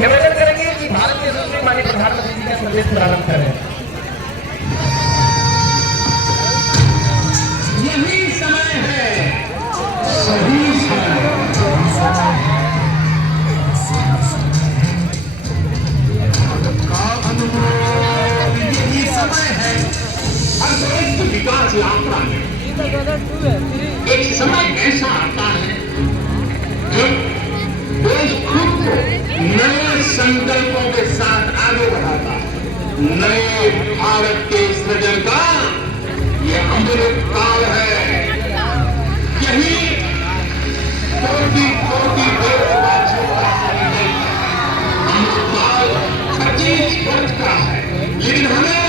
निवेदन करेंगे कि भारत के यशस्वी माननीय प्रधानमंत्री जी का संदेश प्रारंभ करें। यही समय है, सही समय, यही समय है अर्थव्यवस्था विकास यात्रा में। एक समय ऐसा आता है जब देश खुद को नए संकल्पों के साथ आगे बढ़ाता है। नए भारत के सृजन का यह अमृत काल है। यही कोटि कोटि देशवासियों का संकल्प अमृत काल 25 वर्ष का है, लेकिन हमें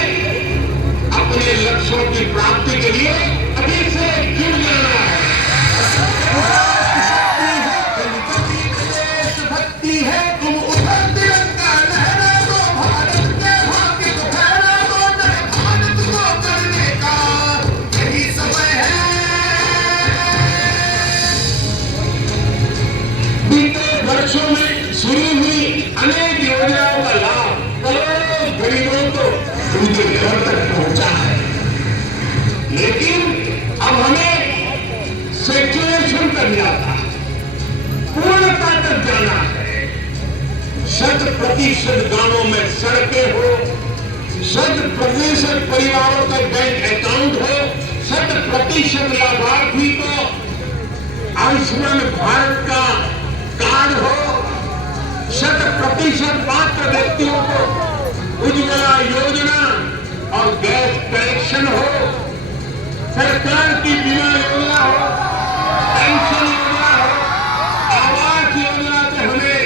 अपने लक्ष्यों की प्राप्ति के लिए अभी से जुट जाना है। भक्ति है तुम उधर तिरंगा लहरा दो, भारत के भाग्य को फहरा दो, नए भारत को करने का यही समय है। बीते वर्षों में शुरू हुई अनेक योजनाओं का लाभ करोड़ों गरीबों को उनके घर तक पहुंचा है, लेकिन अब हमें सेचुरेशन तक जाना है, पूर्णता तक जाना है। 100% गांवों में सड़कें हो, 100% परिवारों के बैंक अकाउंट हो, 100% लाभार्थी को आयुष्मान भारत का कार्ड हो, 100% पात्र व्यक्तियों को उज्ज्वला योजना और गैस कनेक्शन हो, सरकार की बीमा योजना हो, पेंशन योजना हो, आवास योजना से हमें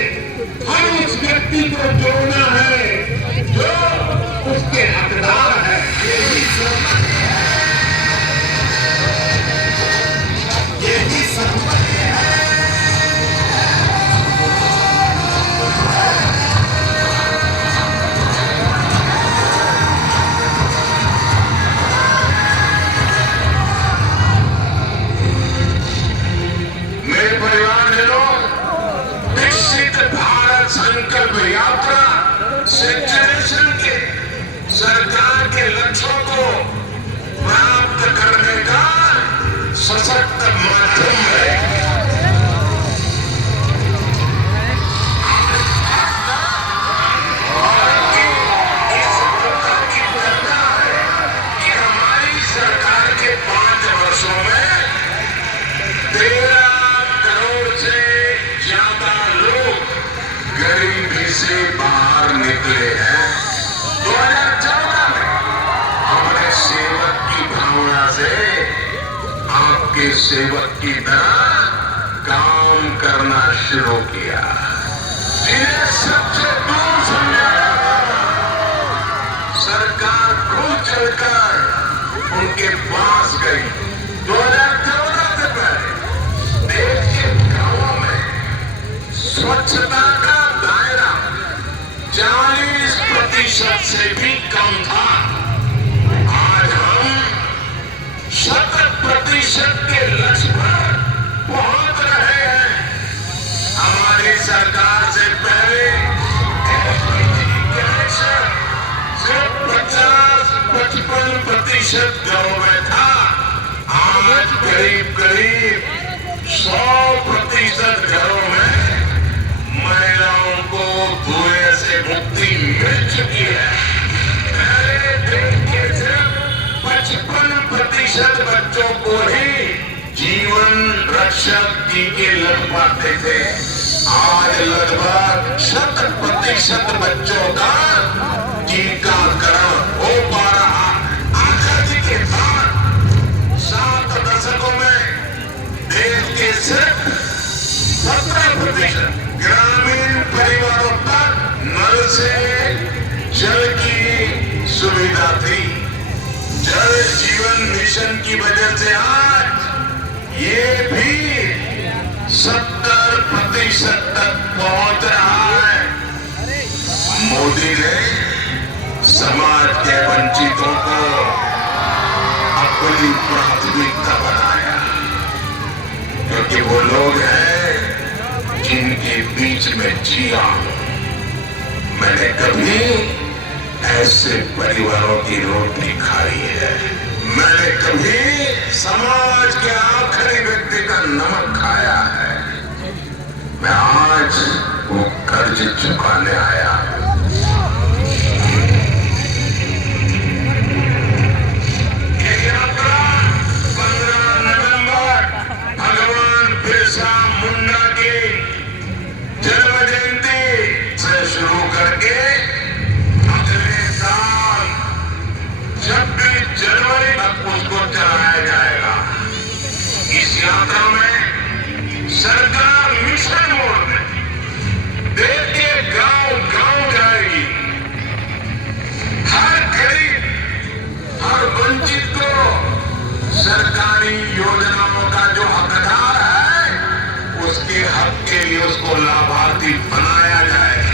हर उस व्यक्ति को जोड़ना है जो उसके हकदार है। यही समय है, यही समय है। मेरे परिवारजनों, विकसित भारत संकल्प यात्रा सेचुरेशन के सरकार के लक्ष्यों को प्राप्त करने का सशक्त माध्यम है। इस प्रकार की घटना है कि हमारी सरकार के 5 वर्षों में 13 करोड़ से ज्यादा लोग गरीबी से बाहर निकले हैं। 2014 में हमने सेवक की भावना से आपके सेवक की तरह काम करना शुरू किया। जिन्हें सबसे दूर समझा जाता था, सरकार खुद चलकर उनके पास गई। 2014 से पहले देश के गांवों में स्वच्छता का दायरा 40% से भी कम था। आज हम 100% के लक्ष्य पर पहुंच रहे हैं। हमारी सरकार से पहले एलपीजी कनेक्शन सिर्फ 50-55% घरों में था। आज करीब करीब 100% घरों में महिलाओं को धुएं से मुक्ति मिल चुकी है। पहले देश के सिर्फ 55% बच्चों को ही जीवन रक्षक टीके लग पाते थे। आज लगभग 100% बच्चों का टीकाकरण हो पा रहा। आजादी के बाद 7 दशकों में देश के सिर्फ 17% ग्रामीण परिवारों तक नल से जल की सुविधा थी। जल जीवन मिशन की वजह से आज ये भी 70% तक पहुंच रहा है। मोदी ने समाज के वंचितों को अपनी प्राथमिकता बनाया, क्योंकि वो लोग हैं जिनके बीच में जिया, ऐसे परिवारों की रोटी खाई है। मैंने कभी समाज के आखिरी व्यक्ति का नमक खाया है। मैं आज वो कर्ज चुकाने आया हूं। ये यात्रा 15 नवंबर भगवान बिरसा मुंडा की जन्म जयंती से शुरू करके अगले साल 26 जनवरी तक उसको चलाया जाएगा। इस यात्रा में सरकार मिशन मोड में देश के गांव-गांव जाएगी। हर गरीब, हर वंचित को सरकारी योजनाओं का जो हकदार है, उसके हक के लिए उसको लाभार्थी बनाया जाएगा।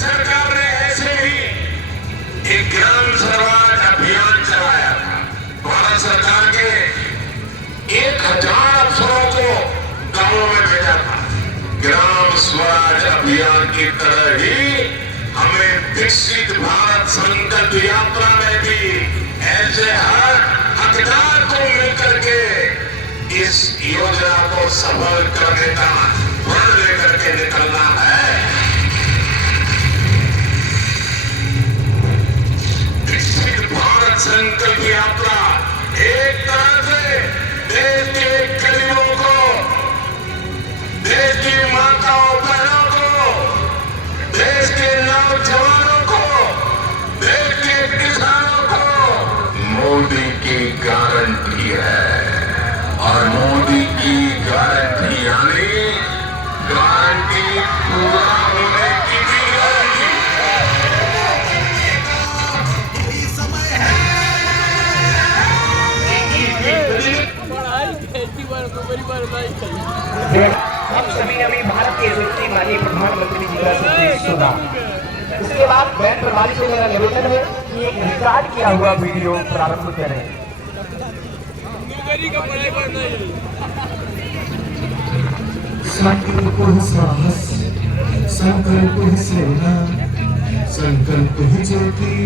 सरकार ने ऐसे ही एक ग्राम स्वराज अभियान चलाया था। भारत सरकार के 1000 अफसरों को गांवों में भेजा था। ग्राम स्वराज अभियान की तरह ही हमें विकसित भारत संकल्प यात्रा में भी ऐसे हर हकदार को मिलकर के इस योजना को सफल करने का प्रण लेकर के निकलना है। विकसित भारत संकल्प यात्रा एक तरह से देश के गरीबों को, देश की माताओं बहनों को, देश के नौजवानों को, देश के किसानों को मोदी की गारंटी है। और मोदी की गारंटी यानी गारंटी पूरा होने की भी गारंटी। हम सभी ने अभी भारत के यशस्वी माननीय प्रधानमंत्री जी का संदेश सुना। इसके बाद बैन प्रभारी से मेरा निवेदन है कि एक रिकॉर्ड किया हुआ वीडियो प्रारंभ करें। संकल्प ही साहस, संकल्प ही सेना, संकल्प ही ज्योति,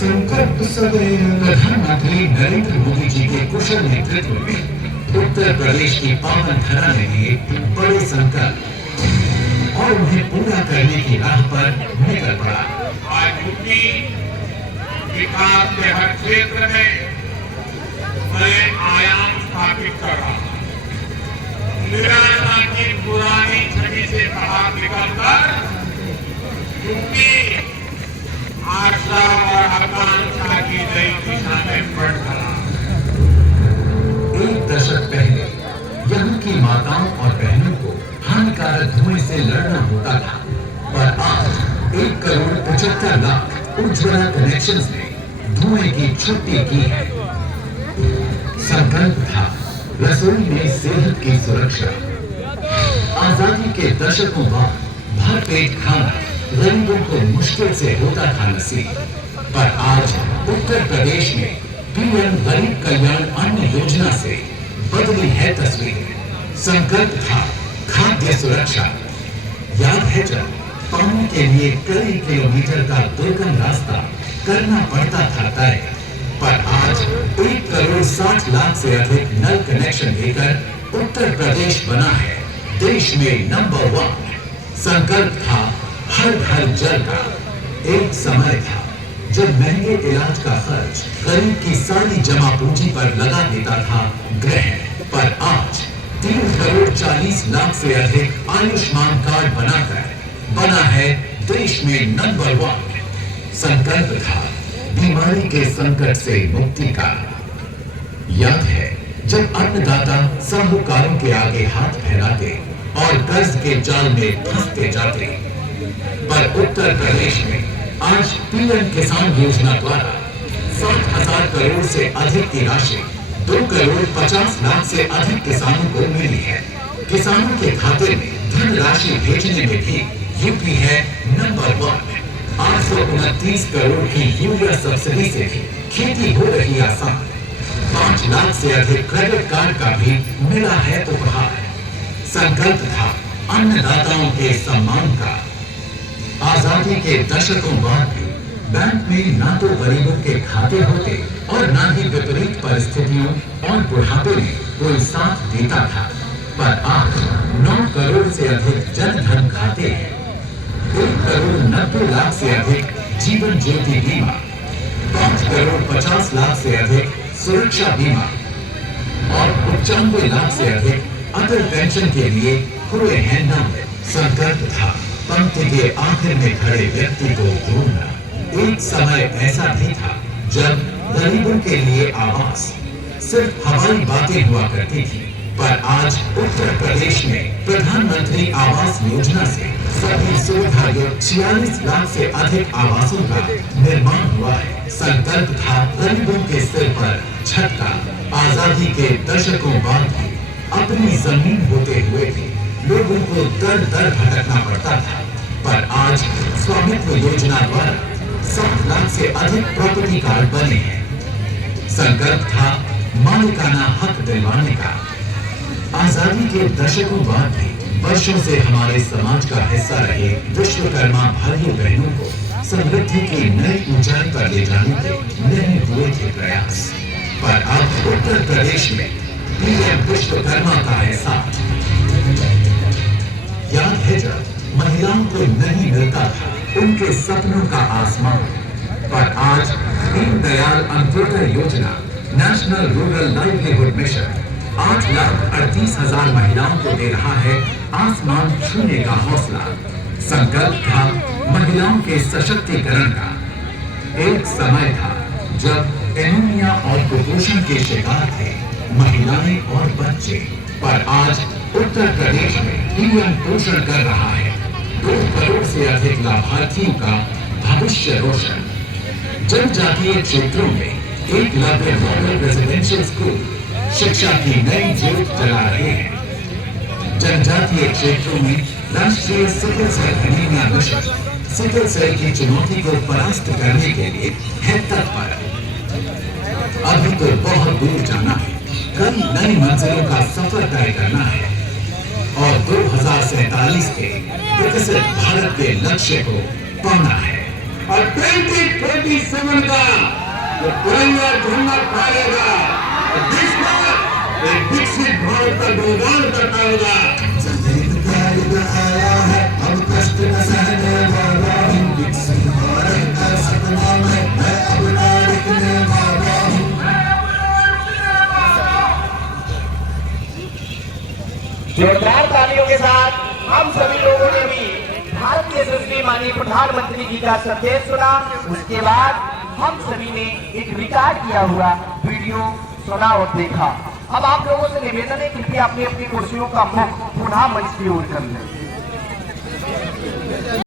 संकल्प सवेरा। प्रधानमंत्री नरेंद्र मोदी जी के कुशल नेतृत्व में उत्तर प्रदेश की पावन धरा ने लिए बड़े संकल्प और उन्हें पूरा करने की राह पर निकल पड़ा। आज यूपी विकास के हर क्षेत्र में नए आयाम स्थापित कर रहा है। निराशा की पुरानी छवि से बाहर निकलकर यूपी आशा और आकांक्षा की नई दिशा में बढ़ रहा है। एक दशक पहले यहाँ की माताओं और बहनों को हानिकारक धुएं से लड़ना होता था, पर आज 1,75,00,000 उज्ज्वला कनेक्शंस ने धुएं की छुट्टी की है। संकल्प था रसोई में सेहत की सुरक्षा। आजादी के दशकों बाद भरपेट खाना गरीबों को मुश्किल से होता था नसीब, पर आज उत्तर प्रदेश में पीएम गरीब कल्याण अन्न योजना से बदली है तस्वीर। संकल्प था खाद्य सुरक्षा। याद है जब पानी के लिए कई किलोमीटर का दुर्गम रास्ता करना पड़ता था तय, पर आज 1,60,00,000 से अधिक नल कनेक्शन लेकर उत्तर प्रदेश बना है देश में नंबर 1। संकल्प था हर घर जल का। एक समय था जब महंगे इलाज का खर्च गरीब की सारी जमा पूंजी पर लगा देता था ग्रह, पर आज 3,40,00,000 से अधिक आयुष्मान कार्ड बनाकर बना है देश में नंबर 1। संकल्प था बीमारी के संकट से मुक्ति का। याद है जब अन्नदाता साहूकारों के आगे हाथ फैलाते और कर्ज के जाल में फंसते जाते, पर उत्तर प्रदेश में आज पीएम किसान योजना द्वारा 7,000 करोड़ से अधिक की राशि 2,50,00,000 से अधिक किसानों को मिली है। किसानों के खाते में धन राशि भेजने में भी यूपी है नंबर 1। 829 करोड़ की यूरिया सब्सिडी से भी खेती हो रही आसान। 5 लाख से अधिक क्रेडिट कार्ड का भी मिला है उपहार। संकल्प था अन्नदाताओं के सम्मान का। आजादी के दशकों बाद भी बैंक में ना तो गरीबों के खाते होते और ना ही विपरीत परिस्थितियों और बुढ़ापे में कोई साथ देता था। पर आज 9 करोड़ से अधिक जनधन खाते हैं, 1 करोड़ 90 लाख से अधिक जीवन ज्योति बीमा, 5 करोड़ 50 लाख से अधिक सुरक्षा बीमा और 95 लाख से अधिक अटल पेंशन के लिए हुए हैं नाम। संकल्प था पंक्ति के आखिर में खड़े व्यक्ति को ढूंढना। एक समय ऐसा भी था जब गरीबों के लिए आवास सिर्फ हवाई बातें हुआ करती थी, पर आज उत्तर प्रदेश में प्रधानमंत्री आवास योजना से सभी सुविधा युक्त 46 लाख से अधिक आवासों का निर्माण हुआ है। संकल्प था गरीबों के सिर पर छत का। आजादी के दशकों बाद भी अपनी जमीन होते हुए भी लोगों को दर दर भटकना पड़ता था, पर आज स्वामित्व योजना द्वारा 7 लाख से अधिक प्रॉपर्टी कार्ड बने हैं। संकल्प था मालिकाना हक दिलवाने का। आजादी के दशकों बाद भी वर्षों से हमारे समाज का हिस्सा रहे विश्वकर्मा भाइयों बहनों को समृद्धि की नई ऊंचाई पर ले जाने के नहीं हुए थे प्रयास, पर अब उत्तर प्रदेश में पीएम विश्वकर्मा का एहसास। याद है जब महिलाओं को नहीं मिलता था उनके सपनों का आसमान, पर आज दीनदयाल अंत्योदय योजना नेशनल रूरल लाइवलीहुड मिशन 8,38,000 महिलाओं को दे रहा है आसमान छूने का हौसला। संकल्प था महिलाओं के सशक्तिकरण का। एक समय था जब एनीमिया और कुपोषण के शिकार थे महिलाएं और बच्चे, पर आज उत्तर प्रदेश में पीएम पोषण कर रहा है 2 करोड़ से अधिक लाभार्थियों का भविष्य रोशन। जनजातीय क्षेत्रों में 1 लाख मॉडल रेजिडेंशियल स्कूल शिक्षा की नई ज्योत जला रहे हैं। जनजातीय क्षेत्रों में राष्ट्रीय sickle cell anaemia mission sickle cell की चुनौती को परास्त करने के लिए है तत्पर। अभी तो बहुत दूर जाना है, कई नई मंजिलों का सफर तय करना है और 2047 के विकसित भारत के लक्ष्य को पाना है। और 2027 का जो तिरंगा झंडा फहराएगा, देश में एक विकसित भारत का गुणगान करता होगा। आया है अब कष्ट न सहने वाला हूँ, विकसित भारत का सपना मैं अपना लिखने वाला हूँ। जोरदार तालियों के साथ हम सभी लोगों ने भी भारत के यशस्वी माननीय प्रधानमंत्री जी का संदेश सुना। उसके बाद हम सभी ने एक रिकॉर्ड किया हुआ वीडियो सुना और देखा। अब आप लोगों से निवेदन है कृपया अपनी अपनी कुर्सियों का मुख पुनः मंच की ओर कर लें।